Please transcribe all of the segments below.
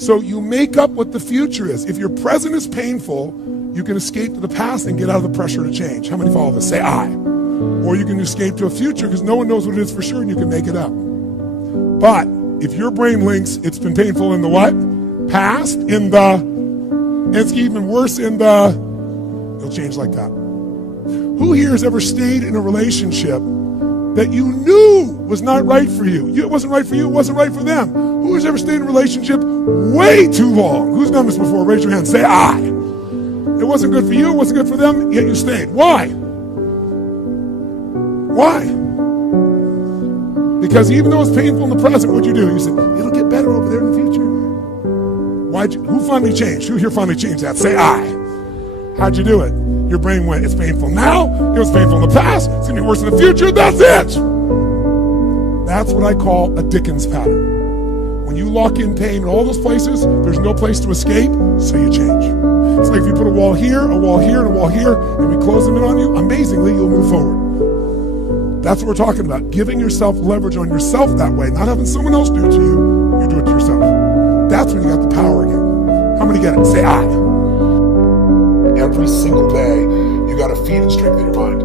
So you make up what the future is. If your present is painful, you can escape to the past and get out of the pressure to change. How many follow this? Say I. Or you can escape to a future because no one knows what it is for sure and you can make it up. But if your brain links, it's been painful in the what? Past, in the, and it's even worse in the, it'll change like that. Who here has ever stayed in a relationship that you knew was not right for you? It wasn't right for you, it wasn't right for them. Who has ever stayed in a relationship way too long? Who's done this before? Raise your hand, say I. It wasn't good for you, it wasn't good for them, yet you stayed. Why? Why? Because even though it's painful in the present, what'd you do? You said, it'll get better over there in the future. Who finally changed? Who here finally changed that? Say I. How'd you do it? Your brain went, it's painful now, it was painful in the past, it's gonna be worse in the future, that's it! That's what I call a Dickens pattern. When you lock in pain in all those places, there's no place to escape, so you change. It's like if you put a wall here, and a wall here, and we close them in on you, amazingly, you'll move forward. That's what we're talking about, giving yourself leverage on yourself that way, not having someone else do it to you, you do it to yourself. That's when you got the power again. How many get it? Say I. Every single day, you got to feed and strengthen your mind.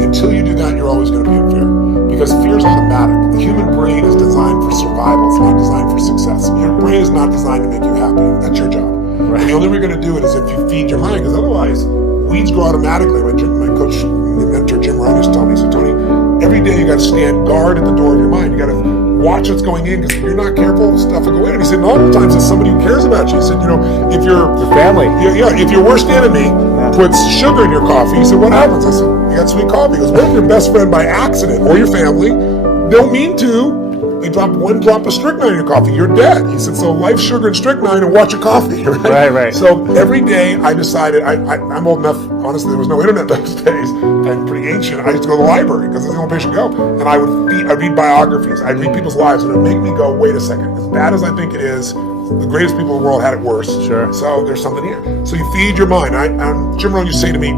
Until you do that, you're always going to be in fear. Because fear is automatic. The human brain is designed for survival. It's not designed for success. Your brain is not designed to make you happy. That's your job. Right. And the only way you're going to do it is if you feed your mind, because otherwise, weeds grow automatically. My coach, my mentor, Jim Rohn, used to tell me, he said, Tony, every day you got to stand guard at the door of your mind. You got to watch what's going in, because if you're not careful, stuff will go in. And he said, and all the times it's somebody who cares about you. He said, if your family, if your worst enemy puts sugar in your coffee, he said, what happens? I said, you got sweet coffee. He goes, what if your best friend by accident or your family don't mean to, they drop one drop of strychnine in your coffee, you're dead. He said, so life, sugar, and strychnine, and watch your coffee, right? Right. So every day I decided, I'm old enough, honestly, there was no internet those days. I'm pretty ancient. I used to go to the library because it's the only place you go. And I'd read biographies. I'd read people's lives, and it would make me go, wait a second, as bad as I think it is, the greatest people in the world had it worse. Sure. So there's something here. So you feed your mind. Jim Rohn used to say to me,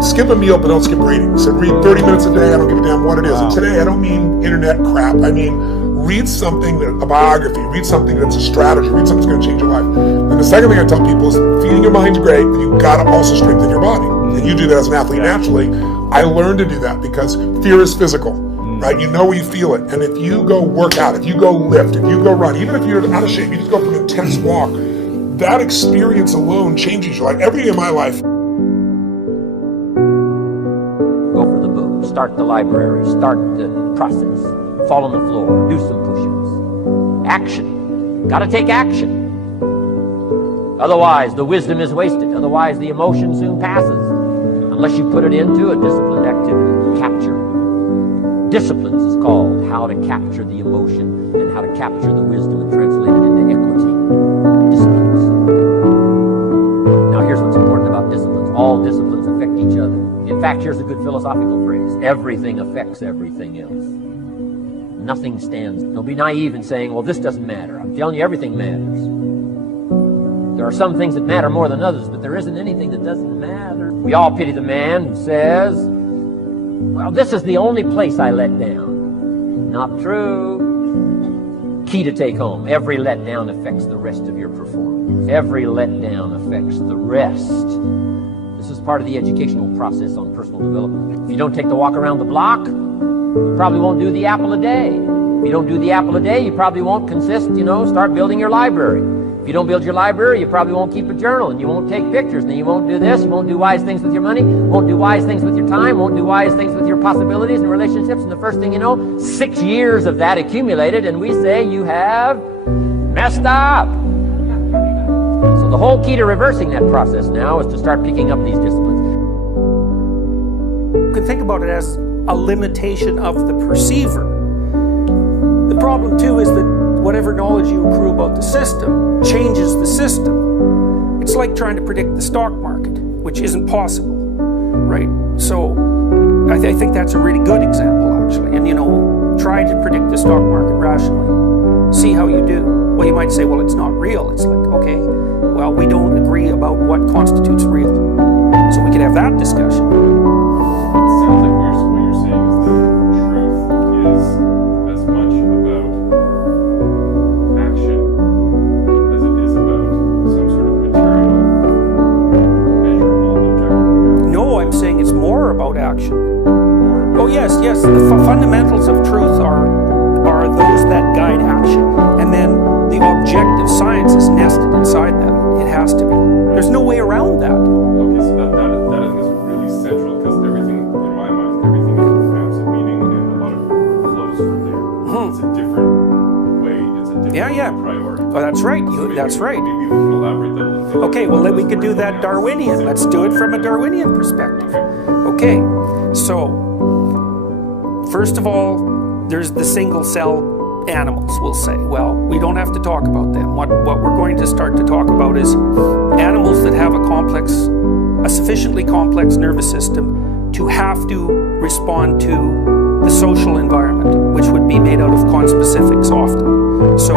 skip a meal, but don't skip reading. He said, read 30 minutes a day. I don't give a damn what it is. Wow. And today, I don't mean internet crap. I mean, read something, a biography, read something that's a strategy, read something that's going to change your life. And the second thing I tell people is feeding your mind's great, but you've got to also strengthen your body. And you do that as an athlete naturally. I learned to do that because fear is physical, right? You know where you feel it. And if you go work out, if you go lift, if you go run, even if you're out of shape, you just go for an intense walk, that experience alone changes your life. Every day of my life. Go for the book, start the library, start the process, fall on the floor, do some push-ups. Action. Got to take action. Otherwise, the wisdom is wasted. Otherwise, the emotion soon passes. Unless you put it into a disciplined activity. Capture. Disciplines is called how to capture the emotion and how to capture the wisdom and translate it into equity. Disciplines. Now, here's what's important about disciplines. All disciplines affect each other. In fact, here's a good philosophical phrase. Everything affects everything else. Nothing stands. Don't be naive in saying, well, this doesn't matter. I'm telling you, everything matters. There are some things that matter more than others, but there isn't anything that doesn't matter. We all pity the man who says, well, this is the only place I let down. Not true. Key to take home. Every letdown affects the rest of your performance. Every letdown affects the rest. This is part of the educational process on personal development. If you don't take the walk around the block, you probably won't do the apple a day. If you don't do the apple a day, you probably won't start building your library. If you don't build your library, you probably won't keep a journal, and you won't take pictures, and then you won't do this, you won't do wise things with your money, won't do wise things with your time, won't do wise things with your possibilities and relationships, and the first thing you know, 6 years of that accumulated, and we say you have messed up. So the whole key to reversing that process now is to start picking up these disciplines. You can think about it as a limitation of the perceiver. The problem too is that whatever knowledge you accrue about the system changes the system. It's like trying to predict the stock market, which isn't possible, right? So I think that's a really good example, actually. And try to predict the stock market rationally. See how you do. Well, you might say, well, it's not real. It's like, okay, well, we don't agree about what constitutes real. So we could have that discussion. It sounds like what you're saying is that truth is as much about action as it is around that. Okay, so that I think is really central, because everything, in my mind, everything has a meaning and a lot of it flows from there. It's a different way, it's a different priority. Oh, that's right. That's right. Maybe we can elaborate that a little bit. Okay, well, then we could do that Darwinian. Let's do it from a Darwinian perspective. Okay, so first of all, there's the single cell animals, we'll say. Well, we don't have to talk about them. What we're going to start to talk about is animals that have a sufficiently complex nervous system to have to respond to the social environment, which would be made out of conspecifics often. So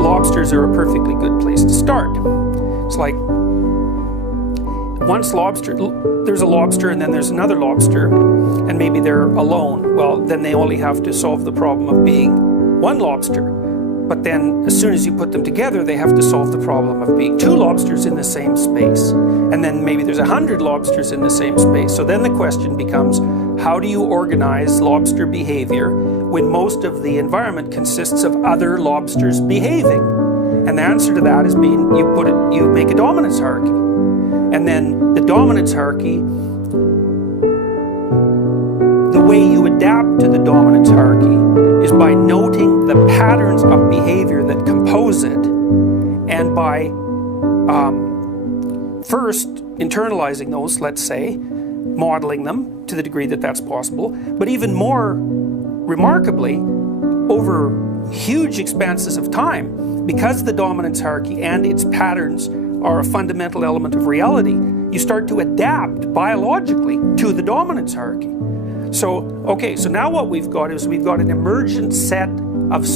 lobsters are a perfectly good place to start. It's like there's a lobster and then there's another lobster, and maybe they're alone. Well, then they only have to solve the problem of being one lobster. But then as soon as you put them together, they have to solve the problem of being two lobsters in the same space. And then maybe there's 100 lobsters in the same space. So then the question becomes, how do you organize lobster behavior when most of the environment consists of other lobsters behaving? And the answer to that is you make a dominance hierarchy. And then the dominance hierarchy, the way you adapt to the dominance hierarchy is by noting the patterns of behavior that compose it, and by first internalizing those, let's say, modeling them to the degree that that's possible, but even more remarkably, over huge expanses of time, because the dominance hierarchy and its patterns are a fundamental element of reality, you start to adapt biologically to the dominance hierarchy. So now what we've got is we've got an emergent set of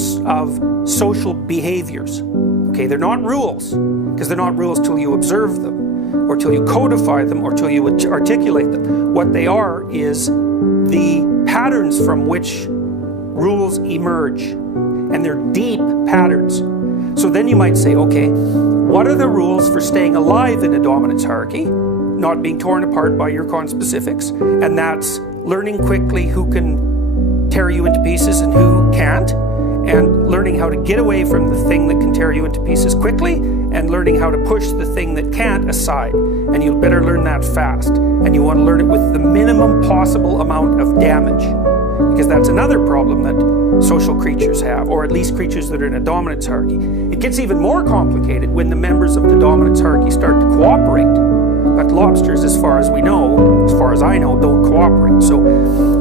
social behaviors. Okay, they're not rules, because they're not rules till you observe them, or till you codify them, or till you articulate them. What they are is the patterns from which rules emerge, and they're deep patterns. So then you might say, okay, what are the rules for staying alive in a dominance hierarchy, not being torn apart by your conspecifics? And that's learning quickly who can tear you into pieces and who can't, and learning how to get away from the thing that can tear you into pieces quickly, and learning how to push the thing that can't aside. And you better learn that fast. And you want to learn it with the minimum possible amount of damage, because that's another problem that social creatures have, or at least creatures that are in a dominance hierarchy. It gets even more complicated when the members of the dominance hierarchy start to cooperate. But lobsters, as far as I know, don't cooperate.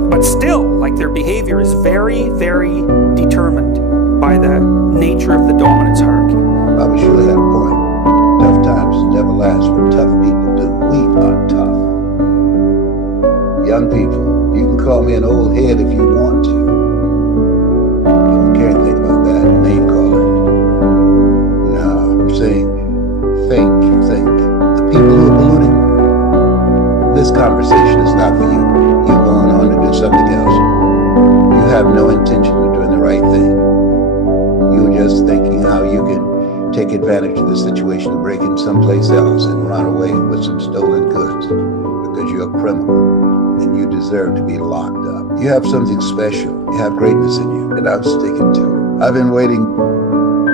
But still, like, their behavior is very, very determined by the nature of the dominance hierarchy. Bobby surely had a point. Tough times never last. What tough people do, we are tough. Young people, you can call me an old head if you want to. I don't care anything about that name calling. No, I'm saying, think. The people who are polluting this conversation is not for you. You're going on to do something else. You have no intention of doing the right thing. You're just thinking how you can take advantage of the situation and break in someplace else and run away with some stolen goods because you're a criminal and you deserve to be locked up. You have something special. You have greatness in you, and I'm sticking to it. I've been waiting.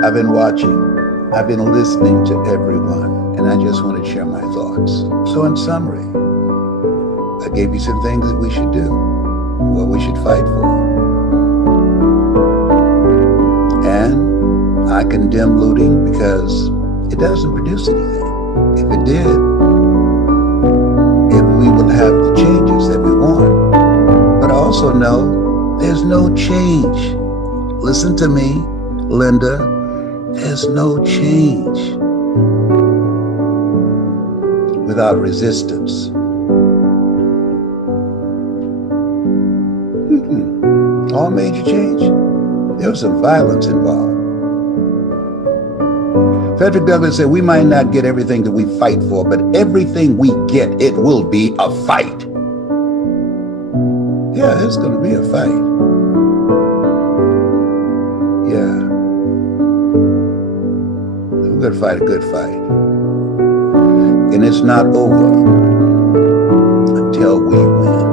I've been watching. I've been listening to everyone, and I just want to share my thoughts. So in summary, I gave you some things that we should do, what we should fight for. And I condemn looting because it doesn't produce anything. If it did, we will have the changes that we want. But I also know there's no change. Listen to me, Linda, there's no change without resistance. All major change, there was some violence involved. Frederick Douglass said, we might not get everything that we fight for, but everything we get, it will be a fight. Yeah, it's going to be a fight. Yeah. We're going to fight a good fight. And it's not over until we win.